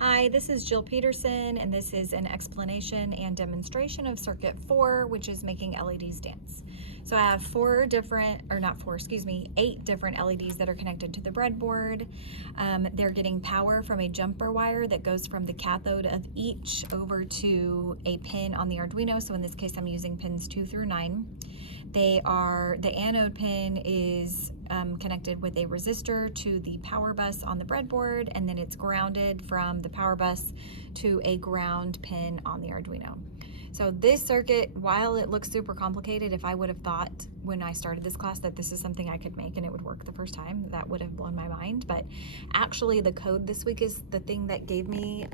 Hi, this is Jill Peterson, and this is an explanation and demonstration of circuit 4, which is making LEDs dance. So I have 8 different LEDs that are connected to the breadboard. They're getting power from a jumper wire that goes from the cathode of each over to a pin on the Arduino. So in this case, I'm using pins 2 through 9. The anode pin is connected with a resistor to the power bus on the breadboard, and then it's grounded from the power bus to a ground pin on the Arduino. So this circuit, while it looks super complicated, if I would have thought when I started this class that this is something I could make and it would work the first time, that would have blown my mind. But actually the code this week is the thing that gave me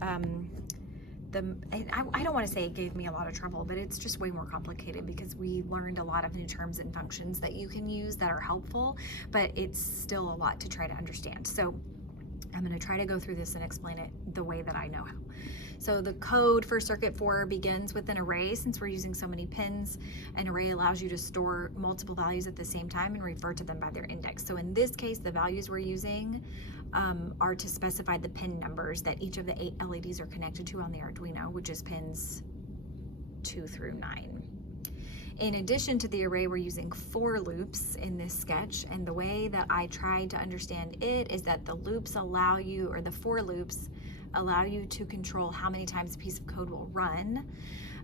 I don't want to say it gave me a lot of trouble, but it's just way more complicated because we learned a lot of new terms and functions that you can use that are helpful, but it's still a lot to try to understand. So I'm going to try to go through this and explain it the way that I know how. So the code for circuit 4 begins with an array. Since we're using so many pins, an array allows you to store multiple values at the same time and refer to them by their index. So in this case, the values we're using are to specify the pin numbers that each of the 8 LEDs are connected to on the Arduino, which is pins 2 through 9. In addition to the array, we're using 4 loops in this sketch, and the way that I tried to understand it is that the loops allow you, or the 4 loops allow you to control how many times a piece of code will run,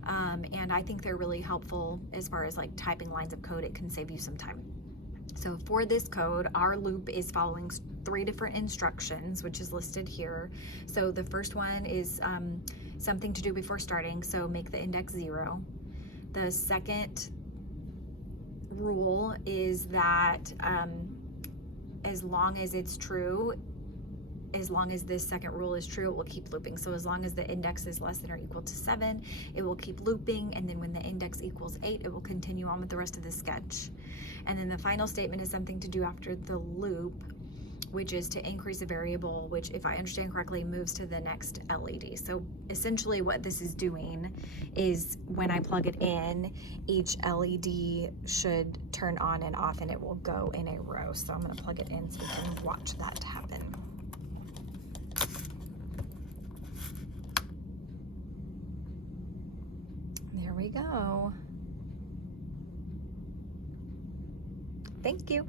and I think they're really helpful as far as like typing lines of code. It can save you some time. So for this code, our loop is following 3 different instructions, which is listed here. So the first one is something to do before starting, so make the index 0. The second rule is that as long as it's true, as long as this second rule is true, it will keep looping. So as long as the index is less than or equal to 7, it will keep looping, and then when the index equals 8, it will continue on with the rest of the sketch. And then the final statement is something to do after the loop, which is to increase a variable, which, if I understand correctly, moves to the next LED. So essentially what this is doing is when I plug it in, each LED should turn on and off, and it will go in a row. So I'm going to plug it in so we can watch that happen. There we go. Thank you.